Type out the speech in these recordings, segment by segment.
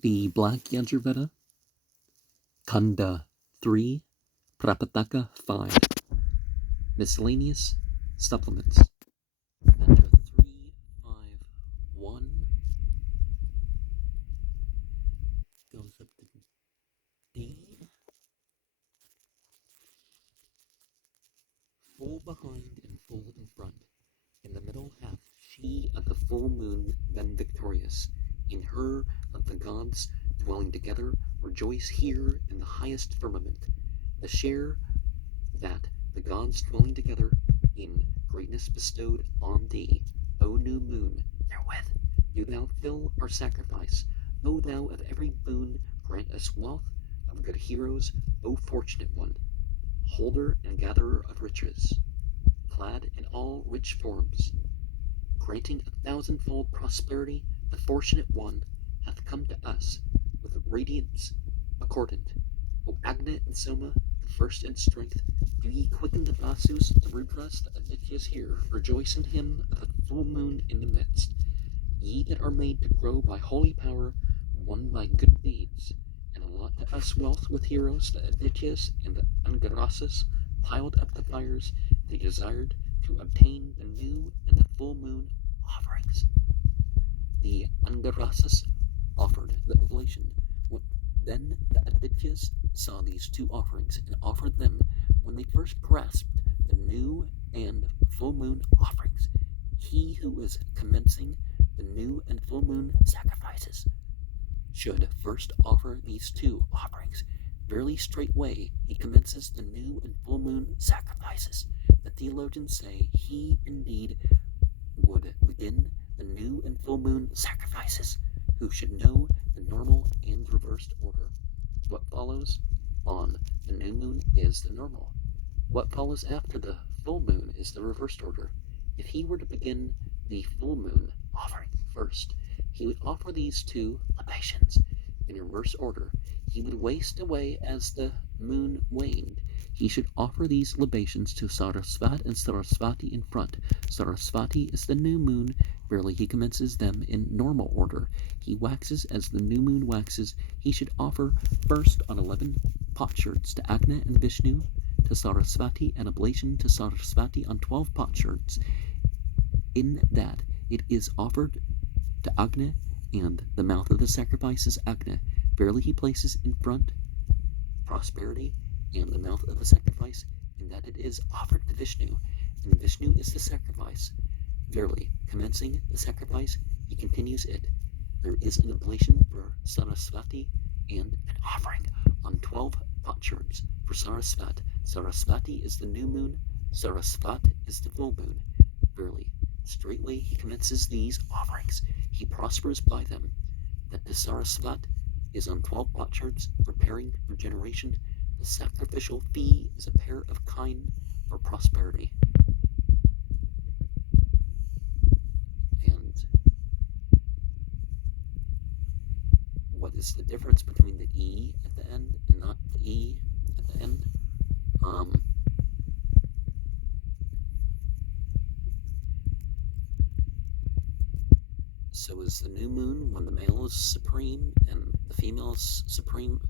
The Black Yajurveda, Kanda 3, Prapathaka 5. Miscellaneous supplements. Mantra 351 goes up to D. Full behind and full in front. In the middle hath she of the full moon been victorious. In her let the gods dwelling together rejoice here in the highest firmament. The share that the gods dwelling together in greatness bestowed on thee, O new moon, therewith do thou fill our sacrifice. O thou of every boon grant us wealth of good heroes, O fortunate one, holder and gatherer of riches, clad in all rich forms, granting 1,000-fold prosperity. The fortunate one hath come to us with radiance accordant. O Agni and Soma, the first in strength, do ye quicken the Vasus, the Rudras, the Adityas here, rejoice in him of the full moon in the midst. Ye that are made to grow by holy power, won by good deeds, and allot to us wealth with heroes, the Adityas and the Angarasas, piled up the fires, they desired to obtain the new and the full moon offerings. The Angarasas offered the oblation. Then the Adityas saw these two offerings and offered them when they first grasped the new and full moon offerings. He who is commencing the new and full moon sacrifices should first offer these two offerings. Verily straightway he commences the new and full moon sacrifices. The theologians say he indeed would begin the new and full moon sacrifices, who should know the normal and reversed order. What follows on the new moon is the normal. What follows after the full moon is the reversed order. If he were to begin the full moon offering first, he would offer these two libations in reverse order. He would waste away as the moon waned. He should offer these libations to Sarasvat and Sarasvati in front. Sarasvati is the new moon. Verily he commences them in normal order. He waxes as the new moon waxes. He should offer first on 11 potsherds to Agni and Vishnu, to Sarasvati, an oblation to Sarasvati on 12 potsherds. In that it is offered to Agni, and the mouth of the sacrifice is Agni. Verily he places in front prosperity and the mouth of the sacrifice, in that it is offered to Vishnu, and Vishnu is the sacrifice. Verily, commencing the sacrifice, he continues it. There is an oblation for Sarasvati and an offering on 12 potsherds for Sarasvat. Sarasvati is the new moon, Sarasvat is the full moon. Verily, straightway he commences these offerings. He prospers by them. That the Sarasvat is on 12 potsherds, preparing for generation. The sacrificial fee is a pair of kine for prosperity. And what is the difference between the E at the end and not the E at the end? So is the new moon when the male is supreme and the female is supreme?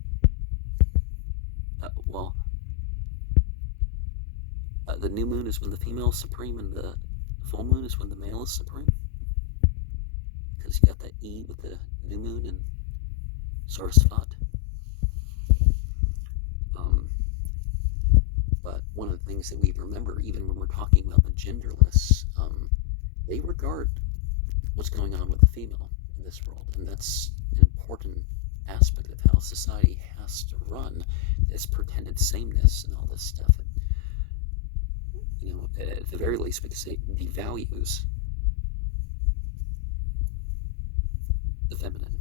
The new moon is when the female is supreme and the full moon is when the male is supreme? Because you got that E with the new moon and Sarasvat. But one of the things that we remember, even when we're talking about the genderless, they regard what's going on with the female in this world, and that's an important aspect of how society has to run, this pretended sameness and all this stuff. At the very least, we could say it devalues the feminine.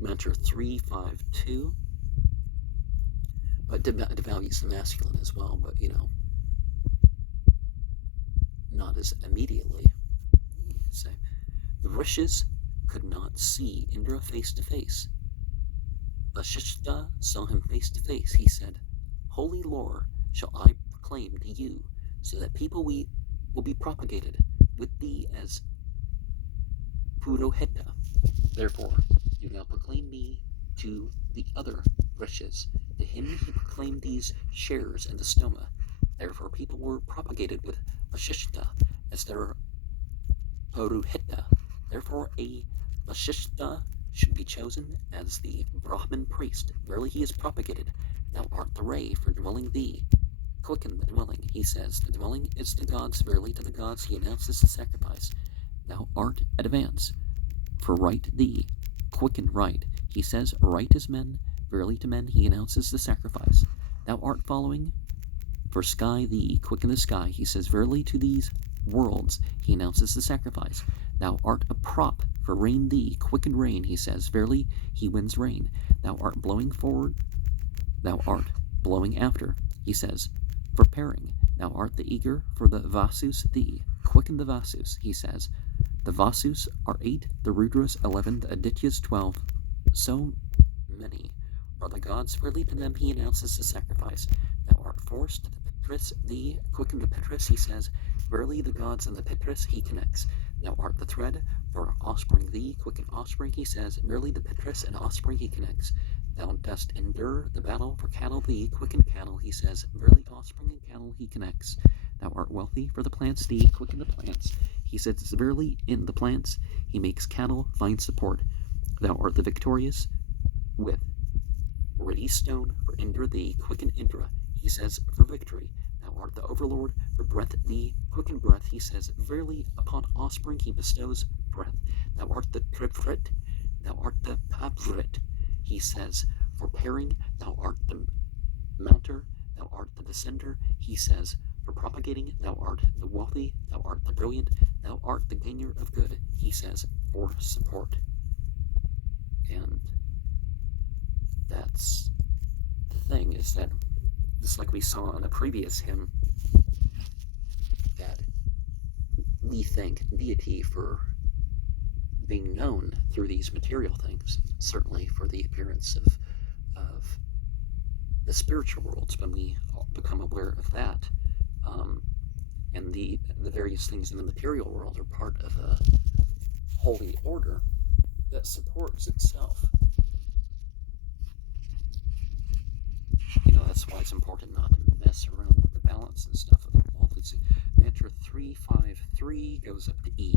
Mantra 352 devalues the masculine as well, but not as immediately. You could say the rishis could not see Indra face to face. Vashishta saw him face to face. He said, "Holy lore shall I proclaim to you, so that people will be propagated with thee as Purohita." Therefore, do now proclaim me to the other Rishis. To him he proclaimed these shares in the stoma. Therefore, people were propagated with Vashishta as their Puruhita. Therefore, a Vashishta should be chosen as the Brahmin priest. Verily he is propagated. Thou art the ray for dwelling thee. Quicken the dwelling, he says. The dwelling is the gods. Verily to the gods he announces the sacrifice. Thou art advance. For right thee, quicken right. He says, right is men. Verily to men he announces the sacrifice. Thou art following. For sky thee, quicken the sky. He says, verily to these worlds he announces the sacrifice. Thou art a prop. For rain thee, quicken rain. He says, verily he wins rain. Thou art blowing forward. Thou art blowing after. He says, for pairing. Thou art the eager for the Vasus thee. Quicken the Vasus, he says. The Vasus are 8, the Rudras 11, the Adityas 12. So many are the gods. Verily to them he announces the sacrifice. Thou art forced, the Pitris thee. Quicken the Pitris, he says. Verily the gods and the Pitris he connects. Thou art the thread, for offspring thee. Quicken offspring, he says. Verily the Pitris and offspring he connects. Thou dost endure the battle for cattle thee. Quicken cattle, he says. Verily offspring and cattle he connects. Thou art wealthy for the plants thee. Quicken the plants. He sits severely in the plants. He makes cattle find support. Thou art the victorious with ready stone for Indra thee. Quicken Indra, he says, for victory. Thou art the overlord for breath thee. Quicken breath, he says. Verily upon offspring he bestows breath. Thou art the triprit. Thou art the paprit, he says, for pairing. Thou art the mounter. Thou art the descender, he says, for propagating. Thou art the wealthy. Thou art the brilliant. Thou art the gainer of good, he says, for support. And that's the thing, is that, just like we saw in a previous hymn, that we thank deity for being known through these material things, certainly for the appearance of the spiritual worlds when we become aware of that. And the various things in the material world are part of a holy order that supports itself. That's why it's important not to mess around with the balance and stuff of all these. Mantra 353 goes up to E.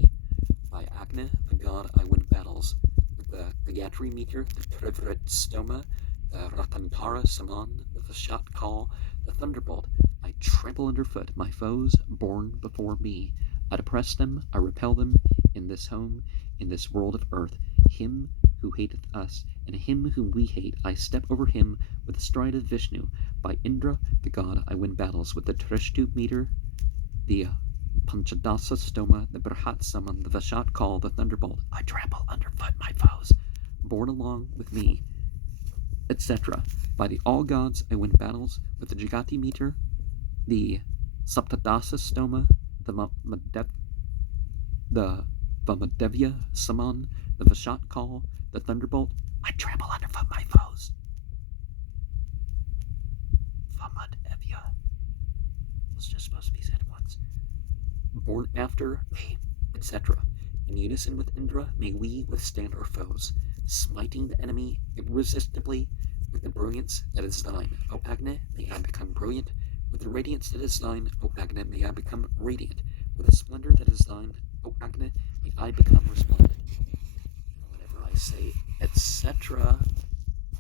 By Agni, the god, I win battles. With the Yatri meter, the Trivrit stoma, the Ratantara saman, the Vashat call, the thunderbolt, I trample underfoot my foes born before me. I depress them, I repel them in this home, in this world of earth. Him who hateth us, and him whom we hate, I step over him with the stride of Vishnu. By Indra, the god, I win battles. With the Trishtu meter, the Panchadasa stoma, the Brahat saman, the Vashat call, the thunderbolt, I trample underfoot my foes born along with me, etc. By the all gods, I win battles. With the Jagati meter, the Saptadasa stoma, the Vamadevya saman, the Vashat call, the thunderbolt, I trample underfoot my foes. Vamadevya was just supposed to be said once. Born after me, etc. In unison with Indra, may we withstand our foes, smiting the enemy irresistibly with the brilliance that is thine. O Agni, may I become brilliant. With the radiance that is thine, O Agni, may I become radiant. With the splendor that is thine, O Agni, may I become resplendent. Whenever I say etc.,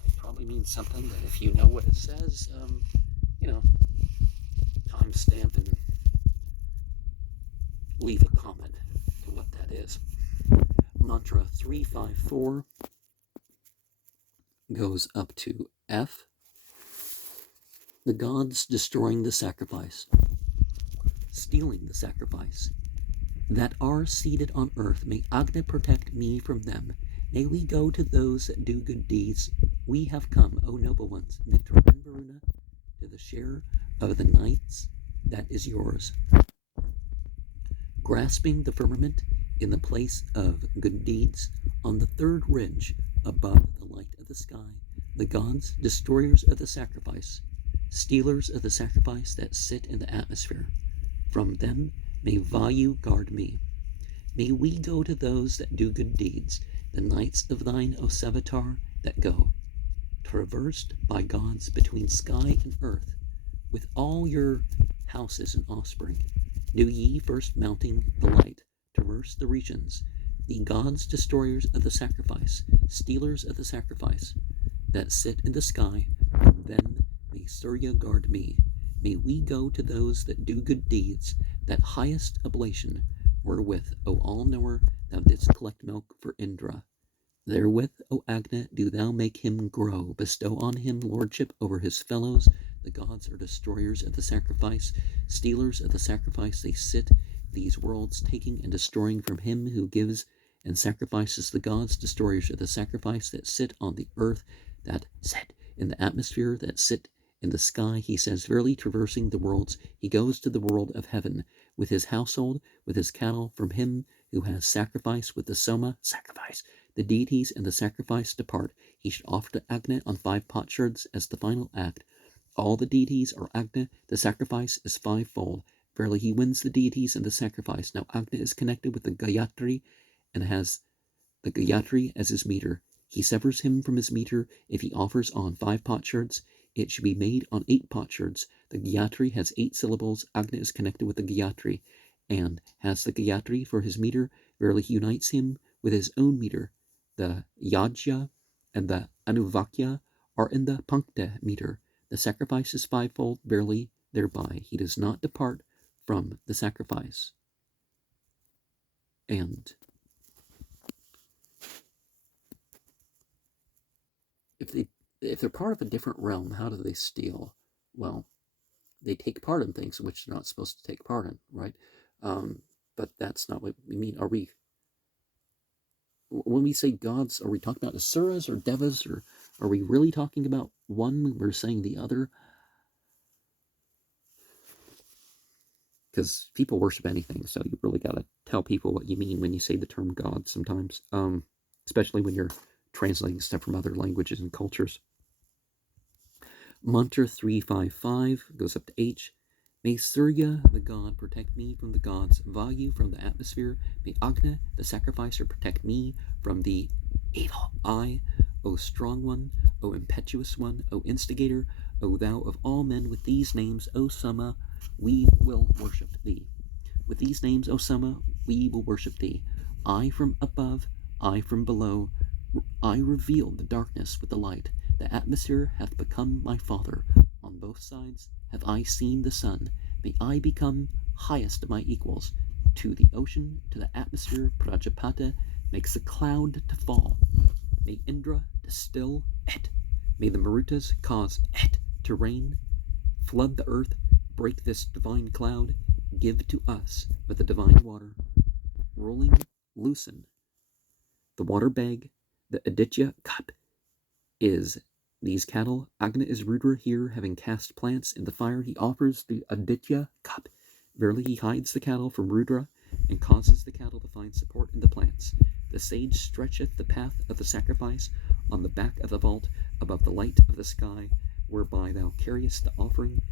it probably means something that if you know what it says, timestamp and leave a comment to what that is. Mantra 354 goes up to F. The gods destroying the sacrifice, stealing the sacrifice, that are seated on earth, may Agni protect me from them. May we go to those that do good deeds. We have come, O noble ones, Mitra and Varuna, to the share of the nights that is yours. Grasping the firmament in the place of good deeds, on the third ridge above the light of the sky, the gods, destroyers of the sacrifice, stealers of the sacrifice that sit in the atmosphere, from them may Vayu guard me. May we go to those that do good deeds. the nights of thine, O Savitar, that go, traversed by gods between sky and earth, with all your houses and offspring, do ye first mounting the light, traverse the regions, ye gods destroyers of the sacrifice, stealers of the sacrifice, that sit in the sky, then may Surya guard me. May we go to those that do good deeds, that highest oblation, wherewith, O all-knower, thou didst collect milk for Indra. Therewith, O Agna, do thou make him grow, bestow on him lordship over his fellows. The gods are destroyers of the sacrifice, stealers of the sacrifice. They sit these worlds, taking and destroying from him who gives and sacrifices. The gods, destroyers of the sacrifice, that sit on the earth, that sit in the atmosphere, that sit in the sky. He says, verily, traversing the worlds, he goes to the world of heaven, with his household, with his cattle, from him who has sacrifice, with the soma, sacrifice. The deities and the sacrifice depart. He should offer to Agna on 5 potsherds as the final act. All the deities are Agna. The sacrifice is 5-fold. Verily, he wins the deities and the sacrifice. Now Agna is connected with the Gayatri and has the Gayatri as his meter. He severs him from his meter if he offers on 5 potsherds. It should be made on 8 potsherds. The Gayatri has 8 syllables. Agna is connected with the Gayatri and has the Gayatri for his meter. Verily, he unites him with his own meter. The Yajya and the Anuvakya are in the Pankta meter. The sacrifice is 5-fold. Verily, thereby he does not depart from the sacrifice. And if they're part of a different realm, how do they steal? Well, they take part in things which they're not supposed to take part in, right? But that's not what we mean. When we say gods, are we talking about asuras or devas, or are we really talking about one when we're saying the other? Because people worship anything, so you really got to tell people what you mean when you say the term God sometimes, especially when you're translating stuff from other languages and cultures. Mantra 355 goes up to H. May Surya, the god, protect me from the gods, Vayu from the atmosphere. May Agna, the sacrificer, protect me from the evil eye. O strong one, O impetuous one, O instigator, O thou of all men with these names, O Sama, we will worship thee. With these names, O Sama, we will worship thee. I from above, I from below, I reveal the darkness with the light. The atmosphere hath become my father. On both sides have I seen the sun. May I become highest of my equals. To the ocean, to the atmosphere, Prajapata makes the cloud to fall. May Indra distill it. May the Marutas cause it to rain. Flood the earth, break this divine cloud. Give to us with the divine water. Rolling, loosen the water bag. The Aditya cup is these cattle. Agna is Rudra here, having cast plants in the fire. He offers the Aditya cup. Verily, he hides the cattle from Rudra and causes the cattle to find support in the plants. The sage stretcheth the path of the sacrifice on the back of the vault above the light of the sky, whereby thou carriest the offering.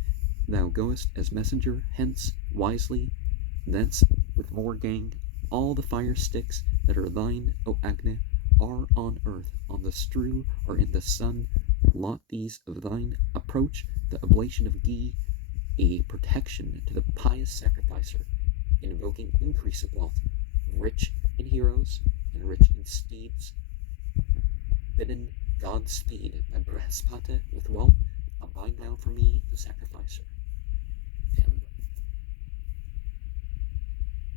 Thou goest as messenger, hence wisely, thence with more gang. All the fire sticks that are thine, O Agna, are on earth, on the strew, or in the sun. Lot these of thine approach the oblation of ghee, a protection to the pious sacrificer, invoking increase of wealth, rich in heroes and rich in steeds. Bidden Godspeed by Brahaspata with wealth, abide thou for me, the sacrificer. And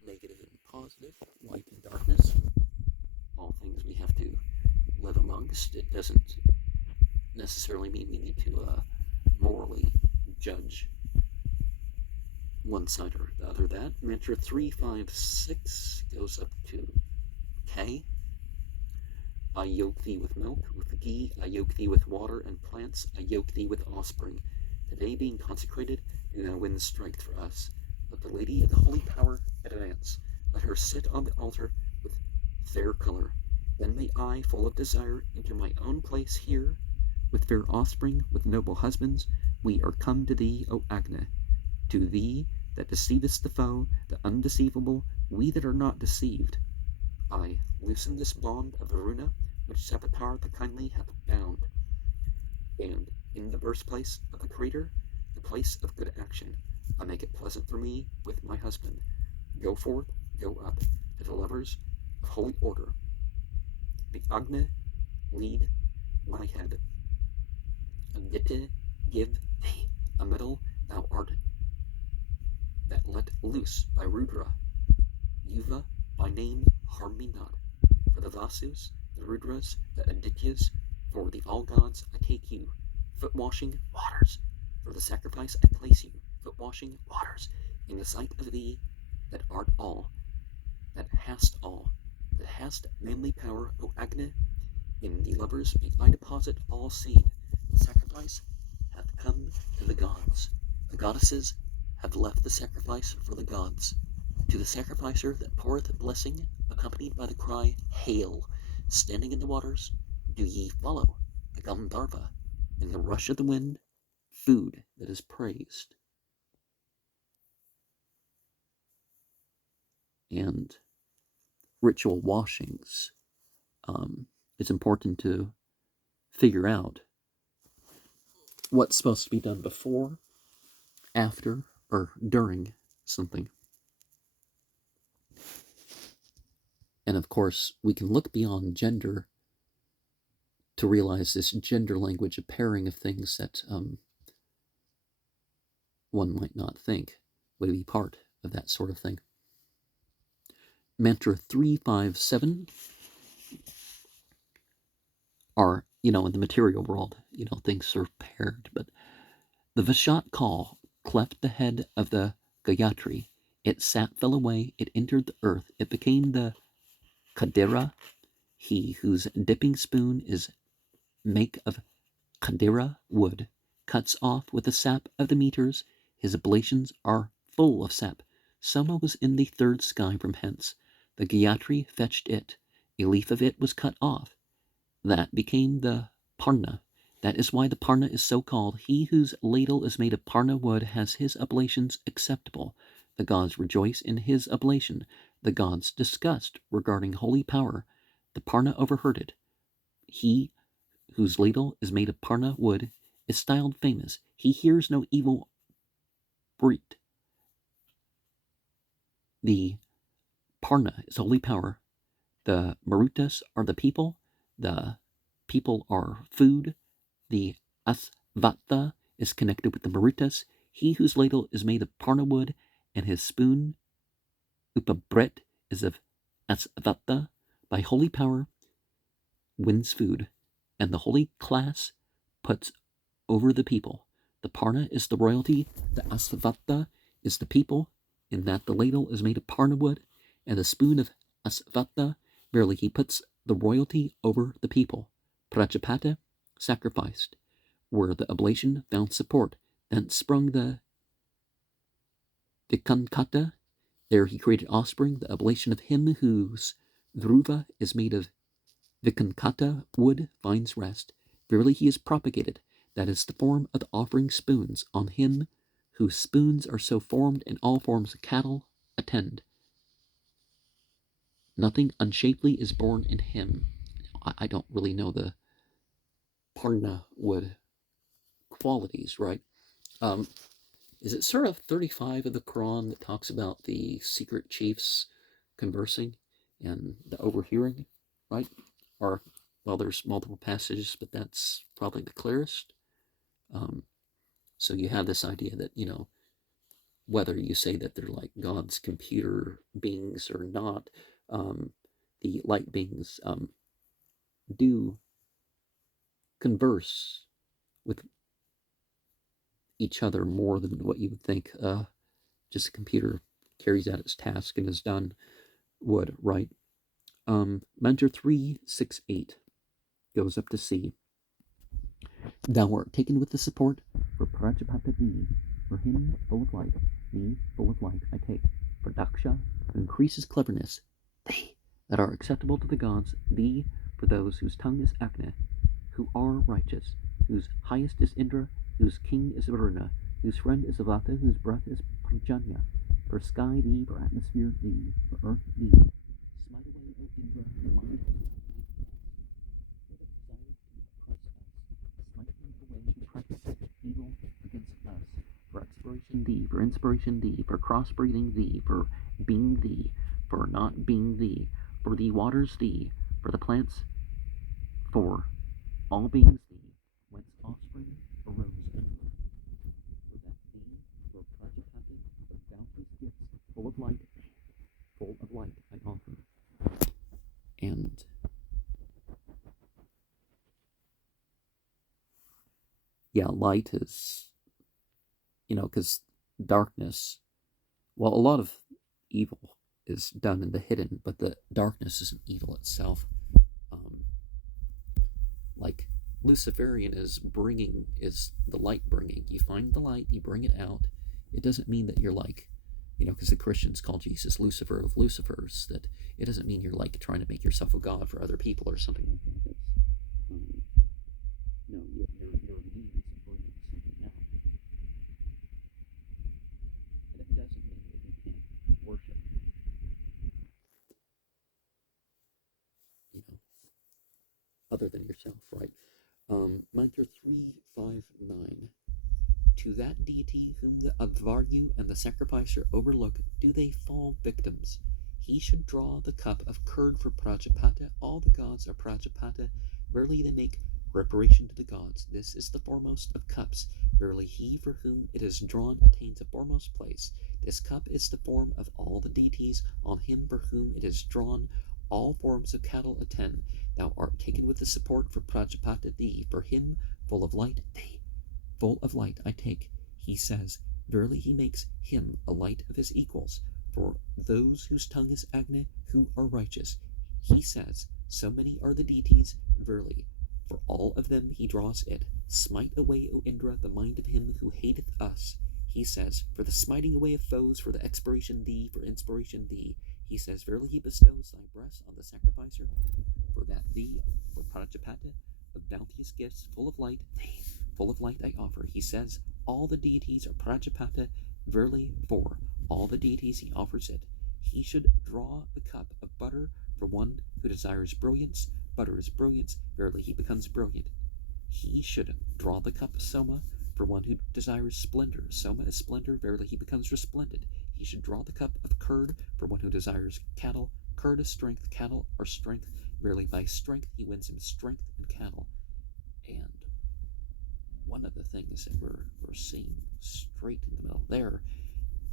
negative and positive, light and darkness, all things we have to live amongst. It doesn't necessarily mean we need to morally judge one side or the other. That mantra 356 goes up to K. I yoke thee with milk, with ghee. I yoke thee with water and plants. I yoke thee with offspring. Today being consecrated, do thou win strength for us. Let the lady of the holy power advance. Let her sit on the altar with fair color. Then may I, full of desire, enter my own place here, with fair offspring, with noble husbands. We are come to thee, O Agna. To thee that deceivest the foe, the undeceivable, we that are not deceived. I loosen this bond of Varuna, which Savitar the kindly hath bound, and in the birthplace of the Creator, the place of good action, I make it pleasant for me with my husband. Go forth, go up, to the lovers of holy order. The Agni lead my head. Aditya give thee a medal, thou art that let loose by Rudra. Yuva by name harm me not. For the Vasus, the Rudras, the Adityas, for the all gods I take you. Foot washing waters. For the sacrifice I place you. Foot washing waters. In the sight of thee that art all, that hast manly power, O Agni. In the lovers may I deposit all seed. The sacrifice hath come to the gods. The goddesses have left the sacrifice for the gods. To the sacrificer that poureth blessing, accompanied by the cry, Hail! Standing in the waters, do ye follow the Gandharva, in the rush of the wind, food that is praised. And ritual washings. It's important to figure out what's supposed to be done before, after, or during something. And of course, we can look beyond gender to realize this gender language of pairing of things that one might not think would be part of that sort of thing. Mantra 357 are, in the material world, things are paired, but the Vishat call cleft the head of the Gayatri. It fell away, it entered the earth, it became the Kadira. He whose dipping spoon is make of Kadira wood, cuts off with the sap of the meters, his oblations are full of sap. Soma was in the third sky from hence. The Gayatri fetched it, a leaf of it was cut off. That became the Parna. That is why the Parna is so called. He whose ladle is made of Parna wood has his oblations acceptable. The gods rejoice in his oblation. The gods discussed regarding holy power. The Parna overheard it. He whose ladle is made of Parna wood is styled famous. He hears no evil breed. The Parna is holy power. The Marutas are the people. The people are food. The Asvata is connected with the Marutas. He whose ladle is made of Parna wood and his spoon, Upabret, is of Asvata. By holy power wins food, and the holy class puts over the people. The Parna is the royalty, the Asvata is the people, in that the ladle is made of Parna wood, and the spoon of Asvata, verily he puts the royalty over the people. Prajapata sacrificed, where the oblation found support. Thence sprung the Vikankata. There he created offspring, the oblation of him whose Dhruva is made of Vikankata wood finds rest. Verily he is propagated. That is the form of the offering spoons. On him whose spoons are so formed, and all forms of cattle attend. Nothing unshapely is born in him. I don't really know the Parna wood qualities, right? Is it Surah 35 of the Quran that talks about the secret chiefs conversing and the overhearing, right? Or, well, there's multiple passages, but that's probably the clearest. So you have this idea that, whether you say that they're like God's computer beings or not, the light beings do converse with each other more than what you would think just a computer carries out its task and is done would, right? Mantra 368 goes up to C. Thou art taken with the support for Prajapata thee, for him full of light, thee full of light I take, for Daksha, who increases cleverness, thee that are acceptable to the gods, thee for those whose tongue is Agni, who are righteous, whose highest is Indra, whose king is Varuna, whose friend is Avata, whose breath is Prajanya, for sky thee, for atmosphere thee, for earth thee. Smite away, O Indra, the mind of him who evil against us, for exploration thee, for inspiration thee, for crossbreeding thee, for being thee, for not being thee, for the waters thee, for the plants, for all beings thee, whence offspring arose Indra, for that thee, for Prapathaka, of bounteous gifts, full of light I offer. And yeah, light is, because darkness, well, a lot of evil is done in the hidden, but the darkness isn't evil itself. Like Luciferian is the light bringing. You find the light, you bring it out. It doesn't mean that you're like, because the Christians call Jesus Lucifer of Lucifers, that it doesn't mean you're like trying to make yourself a god for other people or something like that. That's, no, your means of bringing something out. And it doesn't mean that you can't worship, other than yourself, right? Mantra 359. To that deity whom the Advaryu and the sacrificer overlook, do they fall victims. He should draw the cup of curd for Prajapata. All the gods are Prajapata. Verily they make reparation to the gods. This is the foremost of cups. Verily he for whom it is drawn attains a foremost place. This cup is the form of all the deities. On him for whom it is drawn, all forms of cattle attend. Thou art taken with the support for Prajapata thee. For him full of light I take. He says, verily he makes him a light of his equals. For those whose tongue is Agni, who are righteous. He says, so many are the deities, verily. For all of them he draws it. Smite away, O Indra, the mind of him who hateth us. He says, for the smiting away of foes, for the expiration thee, for inspiration thee. He says, verily he bestows thy breast on the sacrificer, for that thee, for Prajapata, of bounteous gifts, full of light I offer. He says, all the deities are Prajapata, verily, for all the deities he offers it. He should draw the cup of butter for one who desires brilliance. Butter is brilliance, verily he becomes brilliant. He should draw the cup of Soma for one who desires splendor. Soma is splendor, verily he becomes resplendent. He should draw the cup of curd for one who desires cattle. Curd is strength, cattle are strength, verily by strength he wins him strength and cattle. And one of the things that we're seeing straight in the middle there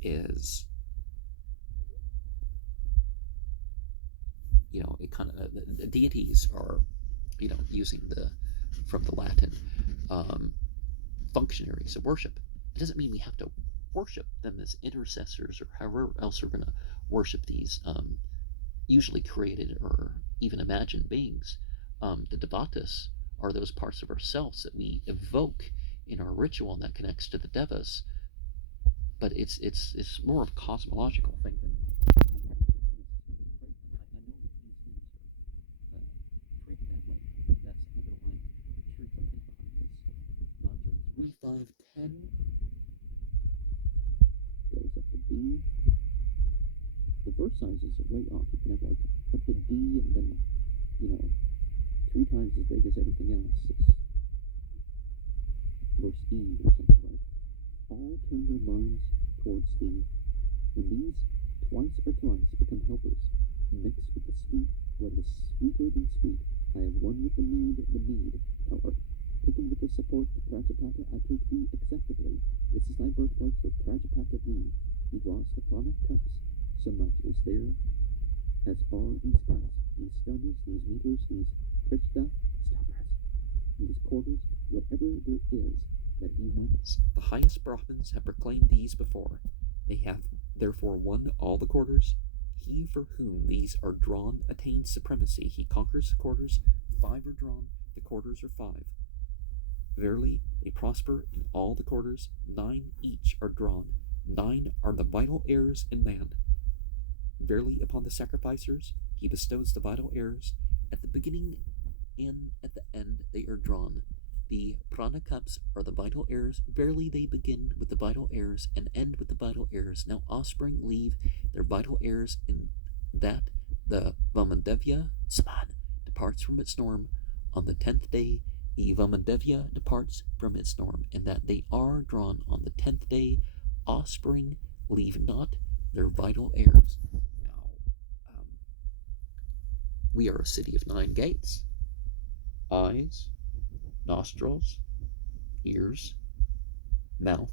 is, it kind of the deities are, using from the Latin, functionaries of worship. It doesn't mean we have to worship them as intercessors or however else we're going to worship these usually created or even imagined beings. The devatas are those parts of ourselves that we evoke in our ritual, and that connects to the devas. But it's more of a cosmological thing than. Mantra 3510 goes up to D. The verse sizes are way off. You can have up to D and then, 3 times as big as everything else. It's verse E or something like. All turn their minds towards thee, and these twice or thrice become helpers. Mix with the sweet, what is sweeter than sweet. I have won with the mead. Thou art taken with the support to Prajapata. I take thee acceptably. This is thy birthplace for Prajapata thee. He draws the prana cups. So much is there as are these cups, these stomas, these meters, these prishta, these quarters, whatever there is that he wins. The highest Brahmins have proclaimed these before. They have therefore won all the quarters. He for whom these are drawn attains supremacy. He conquers the quarters. 5 are drawn, the quarters are 5. Verily, they prosper in all the quarters. 9 each are drawn. 9 are the vital heirs in man. Verily, upon the sacrificers, he bestows the vital heirs. At the beginning and at the end they are drawn. The prana cups are the vital heirs. Verily, they begin with the vital heirs and end with the vital heirs. Now offspring leave their vital heirs in that the Vamadevya Saman departs from its norm. On the 10th day, the Vamadevya departs from its norm, and that they are drawn on the 10th day. Offspring leave not their vital heirs. Now, we are a city of 9 gates: eyes, nostrils, ears, mouth,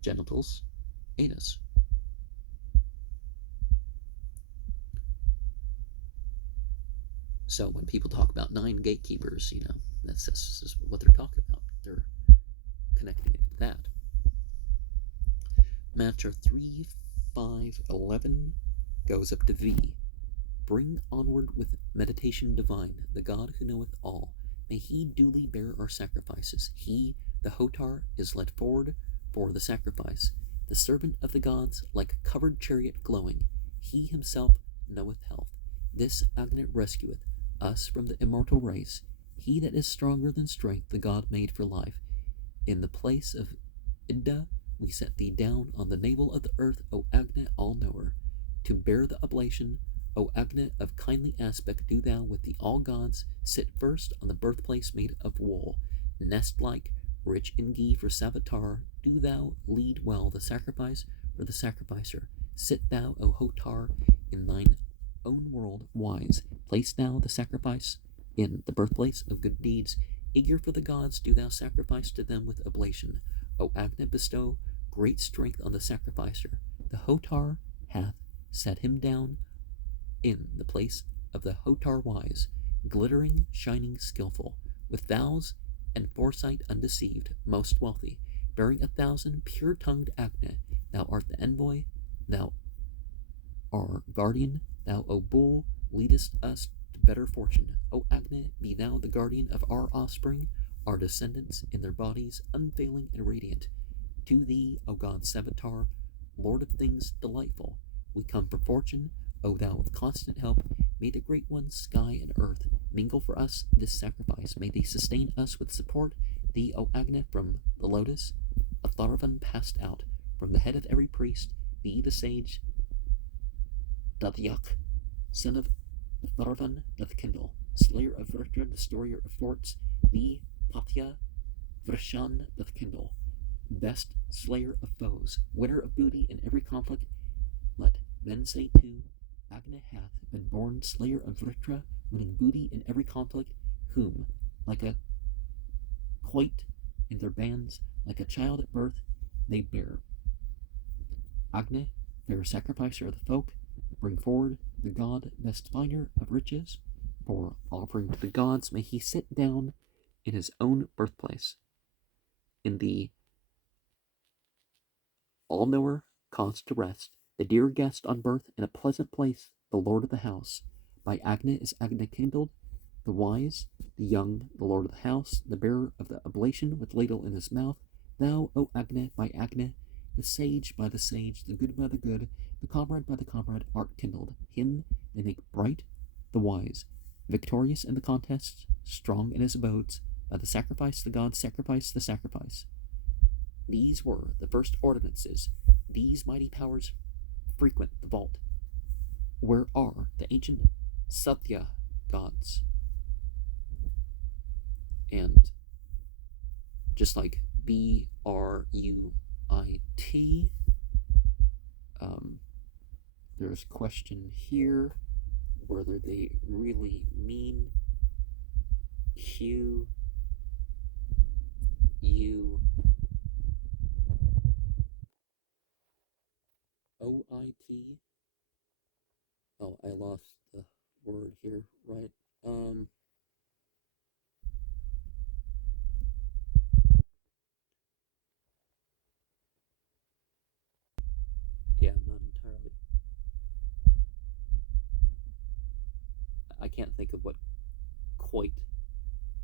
genitals, anus. So when people talk about 9 gatekeepers, that's what they're talking about. They're connecting it to that. Mantra 3, 5, 11 goes up to V. Bring onward with meditation divine the God who knoweth all. May he duly bear our sacrifices. He, the Hotar, is led forward for the sacrifice. The servant of the gods, like a covered chariot glowing. He himself knoweth health. This Agni rescueth us from the immortal race. He that is stronger than strength, the God made for life. In the place of Idda, we set thee down on the navel of the earth, O Agni, all-knower. To bear the oblation, O Agni of kindly aspect, do thou with the all-gods sit first on the birthplace made of wool. Nest-like, rich in ghee for Savitar, do thou lead well the sacrifice for the sacrificer. Sit thou, O Hotar, in thine own world wise. Place now the sacrifice in the birthplace of good deeds. Eager for the gods, do thou sacrifice to them with oblation. O Agni, bestow great strength on the sacrificer. The Hotar hath set him down in the place of the Hotar wise, glittering, shining, skillful, with vows and foresight undeceived, most wealthy, bearing 1,000 pure-tongued Agni. Thou art the envoy, thou our guardian, thou, O bull, leadest us to better fortune. O Agni, be thou the guardian of our offspring, our descendants in their bodies, unfailing and radiant. To thee, O God Savitar, Lord of things delightful, we come for fortune, O thou with constant help. May the great ones, sky and earth, mingle for us this sacrifice. May they sustain us with support. Thee, O Agni, from the lotus, a Tharvan passed out. From the head of every priest, thee the sage, Dadyak, son of Tharvan, doth kindle. Slayer of Vritra, destroyer of forts, thee, Patya, Vrishan, doth kindle. Best slayer of foes, winner of booty in every conflict. Let men say too, Agni hath been born slayer of Vritra, winning booty in every conflict, whom, like a quoit in their bands, like a child at birth, they bear. Agni, fair sacrificer of the folk, bring forward the god best finder of riches. For offering to the gods, may he sit down in his own birthplace, in the all-knower caused to rest, the dear guest on birth in a pleasant place, the lord of the house. By Agni is Agni kindled, the wise, the young, the lord of the house, the bearer of the oblation with ladle in his mouth. Thou, O Agni, by Agni, the sage by the sage, the good by the good, the comrade by the comrade, art kindled. Him they make bright, the wise, victorious in the contests, strong in his abodes. By the sacrifice the gods sacrifice the sacrifice. These were the first ordinances. These mighty powers frequent the vault, where are the ancient Satya gods. And just like B-R-U-I-T, there's a question here whether they really mean Q-U-O-I-T. Oh, I lost the word here, right? Yeah, not entirely. I can't think of what quoit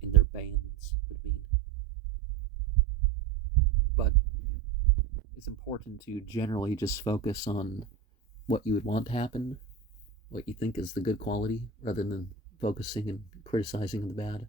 in their bands would mean. But it's important to generally just focus on what you would want to happen, what you think is the good quality, rather than focusing and criticizing the bad.